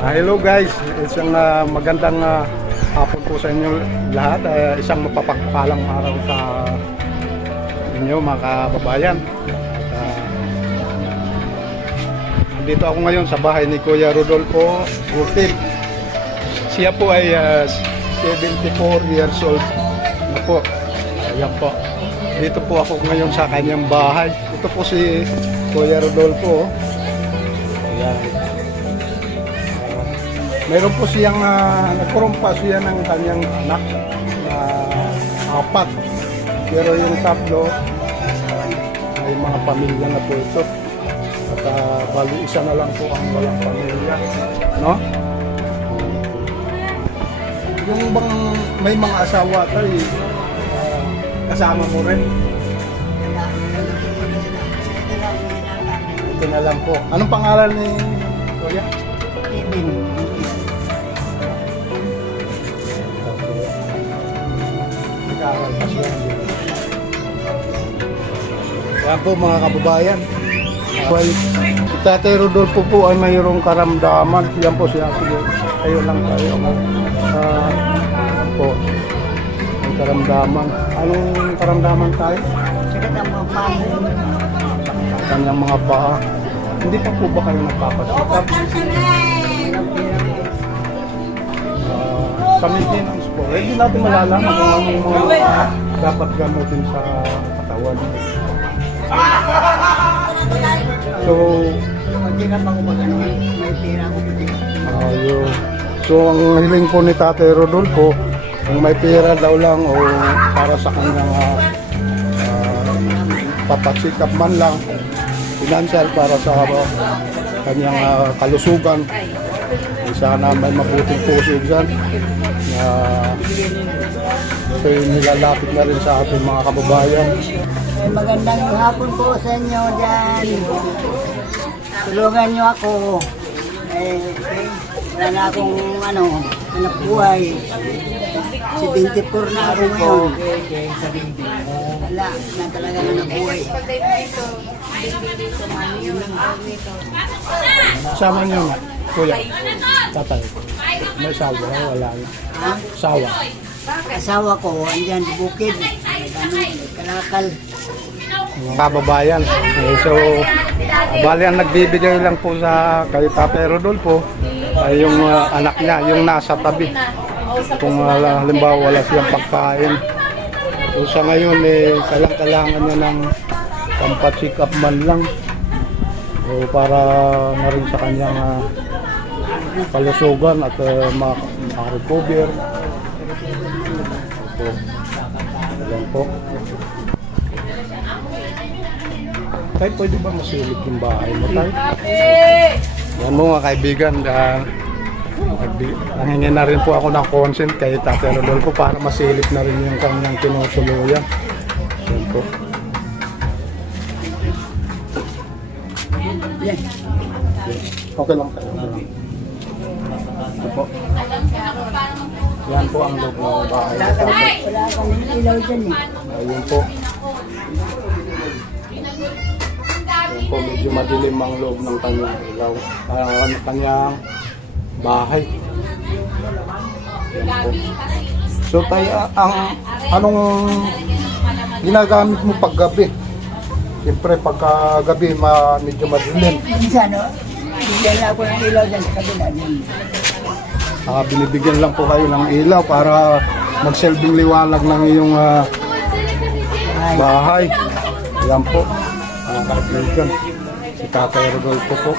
Hello guys, isang magandang hapon po sa inyo lahat. Isang mapapagpalang araw sa inyo mga kababayan. Dito ako ngayon sa bahay ni Kuya Rodolfo Gurtil. Siya po ay 74 years old na po. Ayan po. Dito po ako ngayon sa kanyang bahay. Ito po si Kuya Rodolfo. Ayan. Meron po siyang nagkaroon pa siya ng kanyang anak na 4. Pero yung tatlo ay mga pamilya na po ito. At bali isa na lang po ang walang pamilya, no? Yung bang may mga asawa tayo, kasama mo rin? Ito na lang po. Anong pangalan ni Kuya? Kevin. Yan po mga kababayan. Si Tatay Rodolfo po ay mayroong karamdaman. Yan po siya. Sige, tayo lang tayo. Yan po. May karamdaman. Anong karamdaman tayo? Sakit ang mga pamo. Kanyang mga paa. Hindi pa po ba kayo nagpapasikap? Sa maintenance po. Hindi natin malalaman kung anong mga dapat gamutin sa katawan. So, Hindi na ako magano, may pera ako pati. ayun. So, ang hiling po ni Tatay Rodolfo, kung may pera daw lang o para sa kanyang papasikap man lang, financial para sa kanyang kalusugan. Sana may mabuting puso dyan na nilalapit na rin sa ating mga kababayan. Magandang hapon po sa inyo dyan. Tulungan nyo ako. Wala na akong anak buhay. 74 na ako ngayon. Wala na talaga anak buhay. Kasama niyo nga, Kuya, Tatay. May sawa, wala. Ha? Sawa. Asawa ko, andyan sa bukid. Kalakal. Mga kababayan. So, bali ang nagbibigay lang po sa kay Tatay Rodolfo ay yung anak niya, yung nasa tabi. Kung halimbawa wala siyang pagkain. So sa ngayon kailangan niya ng pampacheck up man lang. So, para na rin sa kanyang kalusugan at makarecover. So, ayan po. Tay, pwede ba masilip yung bahay mo, Tay? Yan mo mga kaibigan, nangingin na rin po ako ng consent kay Tatay Rodolfo para masilip na rin yung kanyang tinutuluyan. Yan po. Okay lang tayo. Ito po. Yan po ang loob ng bahay. Wala kang ilaw dyan eh. Ayun po. Ayun po, medyo madilim ang loob ng kanyang ilaw. Kanyang bahay. Ayun po. So tayo, anong ginagamit mo paggabi? Siyempre pagkagabi medyo madilim. Minsan, bigyan na ako ng ilaw dyan sa kabila. Binibigyan lang po kayo ng ilaw para magsilbing liwanag ng iyong bahay. Yan po. Ang kaibigan. Si Tatay Rodolfo po.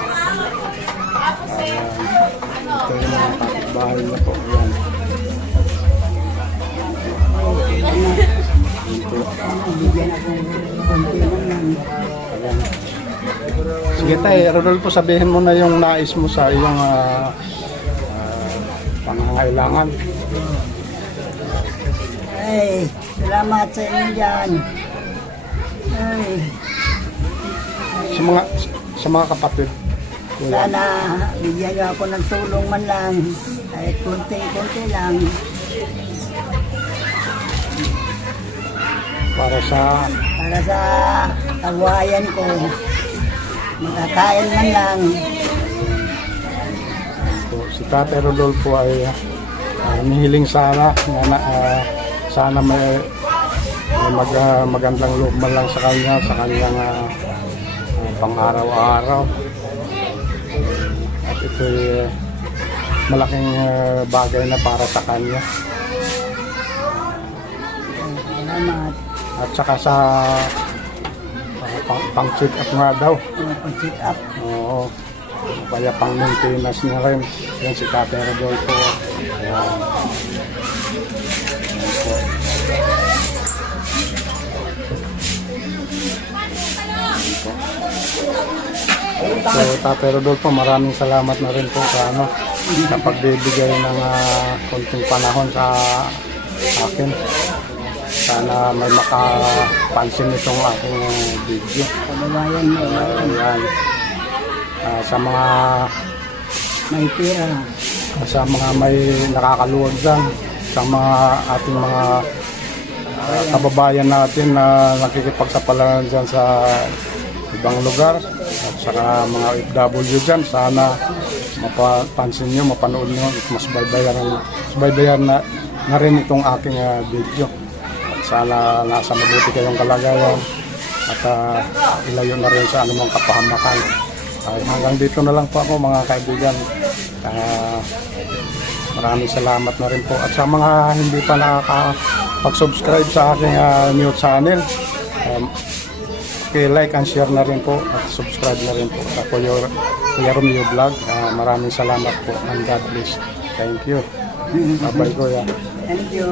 Ito yung mga bahay na po. Yan. Bigyan ako ng konti lang. Ayan. Sige Tay, Rodolfo, sabihin mo na yung nais mo sa iyong pangangailangan. Ay, salamat sa inyo dyan. Ay, Sa mga kapatid. sana bigyan niyo ako ng tulong man lang. Kahit konti-konti lang. Para sa kabuhayan ko. Makakain man lang. Tatay Rodolfo ay nihiling sana na sana may magandang loob man lang sa kanyang pang-araw-araw. At ito'y malaking bagay na para sa kanya. Salamat. At saka sa pang-check up nga daw. Pag-check up. Oo. Kaya pang-maintenance niya rin. Yan si Tatay Rodolfo. Ayan. So, Tatay Rodolfo, maraming salamat na rin po sa pagbibigay ng konting panahon sa akin. Sana may makapansin itong aking video. Kababayan mo. Ayan. Sa mga May pera. may nakakaluwag dyan, sa mga ating mga kababayan natin na nakikipagsapalaran dyan sa ibang lugar at saka mga OFW dyan, sana mapapansin nyo, mapanood nyo at mas baybayan na rin itong aking video. At sana nasa mabuti kayong kalagayan at ilayo na rin sa anumang kapahamakan. Hanggang dito na lang po ako mga kaibigan. Maraming salamat na rin po. At sa mga hindi pa nakakapag-subscribe sa aking new channel, like and share na rin po at subscribe na rin po sa Kuya Romeo Vlog. Maraming salamat po and God bless. Thank you. Bye-bye, Kuya. Thank you.